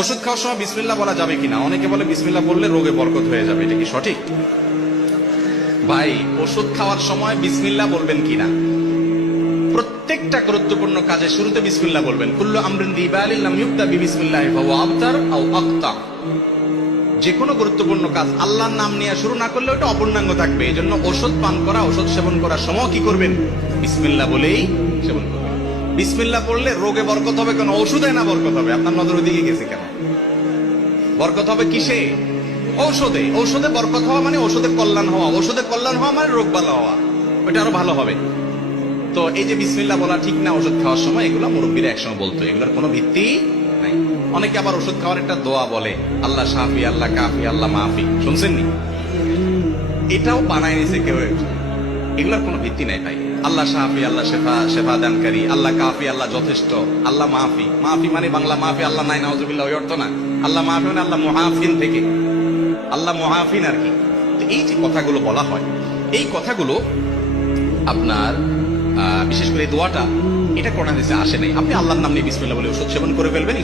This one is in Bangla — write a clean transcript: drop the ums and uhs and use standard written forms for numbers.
ওষুধ খাওয়ার সময় বিসমিল্লাহ বলা যাবে কিনা? অনেকে বলে বিসমিল্লাহ বললে রোগে বরকত হয়ে যাবে, এটা কি সঠিক? ভাই, ওষুধ খাওয়ার সময় বিসমিল্লাহ বলবেন কিনা? প্রত্যেকটা গুরুত্বপূর্ণ কাজে শুরুতে বিসমিল্লাহ বলবেন। কুল্লু আমরিন যী বালিন লাম ইউবদা বিবিসমিল্লাহি ফাহুয়া আবতার আও আকতা। যে কোনো গুরুত্বপূর্ণ কাজ আল্লাহর নাম নিয়ে শুরু না করলে ওটা অপূর্ণাঙ্গ থাকবে। এই জন্য ওষুধ পান করা, ওষুধ সেবন করার সময় কি করবেন? বিসমিল্লাহ বলেই সেবন করবেন। বিসমিল্লাহ পড়লে রোগে বরকত হবে কেন? ওষুধে না বরকত হবে? আপনার নজর ওদিকে গেছে কেন? বরকত হবে কিসে? ঔষধে। ঔষধে বরকত হওয়া মানে ওষুধে কল্যাণ হওয়া, ওষুধে কল্যাণ হওয়া মানে রোগ ভালো হওয়া, ওটা আরো ভালো হবে। তো এই যে বিসমিল্লাহ বলা ঠিক না ওষুধ খাওয়ার সময়, এগুলো মুরব্বীরা একসময় বলতো, এগুলোর কোনো ভিত্তি নাই। অনেকে আবার ওষুধ খাওয়ার একটা দোয়া বলে, আল্লাহ শাফি, আল্লাহ কাফি, আল্লাহ মাফি, শুনছেননি? এটাও বানায় নিছে কেউ। এগুলোর কোনো ভিত্তি নাই ভাই। আল্লাহ শাফি, আল্লাহ শেফা দানকারী, আল্লাহ কাফি, আল্লাহ যথেষ্ট, আল্লাহ মাফি। মাফি মানে বাংলা মাফি আল্লাহ নাই, নাউজুবিল্লাহ, ওই অর্থ না। আল্লাহ মাফি মানে আল্লাহ মুআফিন থেকে, আল্লাহ মুআফিন আর কি। তো এই যে কথাগুলো বলা হয়, এই কথাগুলো আপনার বিশেষ করে এই দোয়াটা, এটা কোরআন হাদিসে আসে নাই। আপনি আল্লাহর নাম নিয়ে বিসমিল্লাহ বলে ওষুধ সেবন করে ফেলবেন।